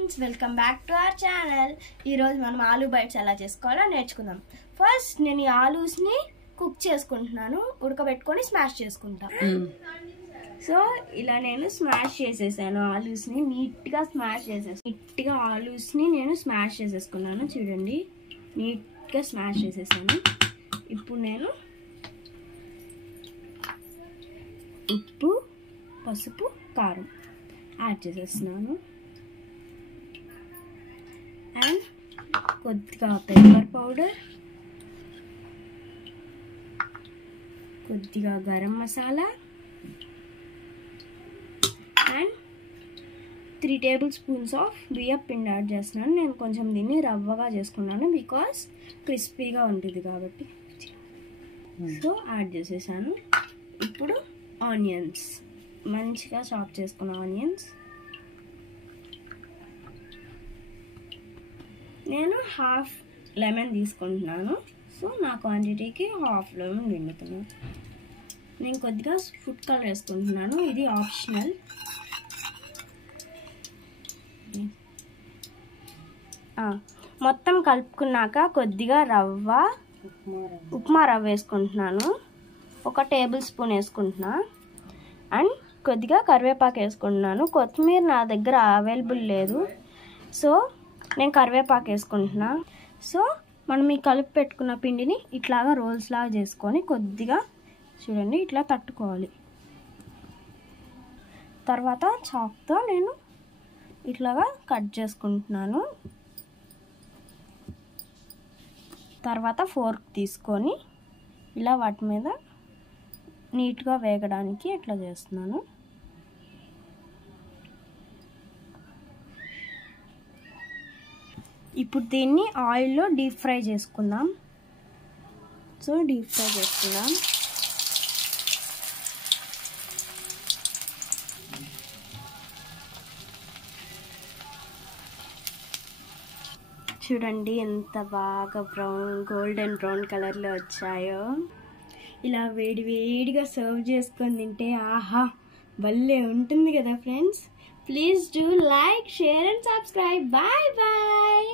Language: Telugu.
Friends, welcome back to our channel. ఈరోజు మనం ఆలూ బైట్స్ ఎలా చేసుకోవాలో నేర్చుకుందాం. ఫస్ట్ నేను ఈ ఆలూస్ని కుక్ చేసుకుంటున్నాను, ఉడకబెట్టుకొని స్మాష్ చేసుకుంటాను. సో ఇలా నేను స్మాష్ చేసేసాను, ఆలూస్ని నీట్గా స్మాష్ చేసేసాను. నీట్గా ఆలూస్ని నేను స్మాష్ చేసేసుకున్నాను. చూడండి, నీట్గా స్మాష్ చేసేసాను. ఇప్పుడు నేను ఉప్పు, పసుపు, కారం యాడ్ చేసేస్తున్నాను. అండ్ కొద్దిగా పెప్పర్ పౌడర్, కొద్దిగా garam masala and 3 table spoons of బియ్యం పిండి యాడ్ చేస్తున్నాను. నేను కొంచెం దీన్ని రవ్వగా చేసుకున్నాను బికాస్ క్రిస్పీగా ఉంటుంది కాబట్టి. సో యాడ్ చేసేసాను. ఇప్పుడు ఆనియన్స్, మంచిగా చాప్ చేసుకున్న ఆనియన్స్. నేను హాఫ్ లెమన్ తీసుకుంటున్నాను. సో నా క్వాంటిటీకి హాఫ్ లెమన్ పిండుతున్నాను. నేను కొద్దిగా ఫుడ్ కలర్ వేసుకుంటున్నాను, ఇది ఆప్షనల్. మొత్తం కలుపుకున్నాక కొద్దిగా ఉప్మా రవ్వ వేసుకుంటున్నాను. 1 టేబుల్ స్పూన్ వేసుకుంటున్నా. అండ్ కొద్దిగా కరివేపాకు వేసుకుంటున్నాను. కొత్తిమీర నా దగ్గర అవైలబుల్ లేదు, సో నేను కరివేపాకు వేసుకుంటున్నా. సో మనం ఈ కలిపి పెట్టుకున్న పిండిని ఇట్లాగా రోల్స్ లాగా చేసుకొని కొద్దిగా చూడండి ఇట్లా తట్టుకోవాలి. తర్వాత చాక్తో నేను ఇట్లాగా కట్ చేసుకుంటున్నాను. తర్వాత ఫోర్క్ తీసుకొని ఇలా వాటి మీద నీట్గా వేగడానికి ఇట్లా చేస్తున్నాను. ఇప్పుడు దీన్ని ఆయిల్లో డీప్ ఫ్రై చేసుకుందాం. సో డీప్ ఫ్రై చేసుకుందాం. చూడండి ఎంత బాగా గోల్డెన్ బ్రౌన్ కలర్లో వచ్చాయో. ఇలా వేడిగా సర్వ్ చేసుకొని తింటే ఆహా భలే ఉంటుంది కదా friends. Please do like, share and subscribe. Bye bye.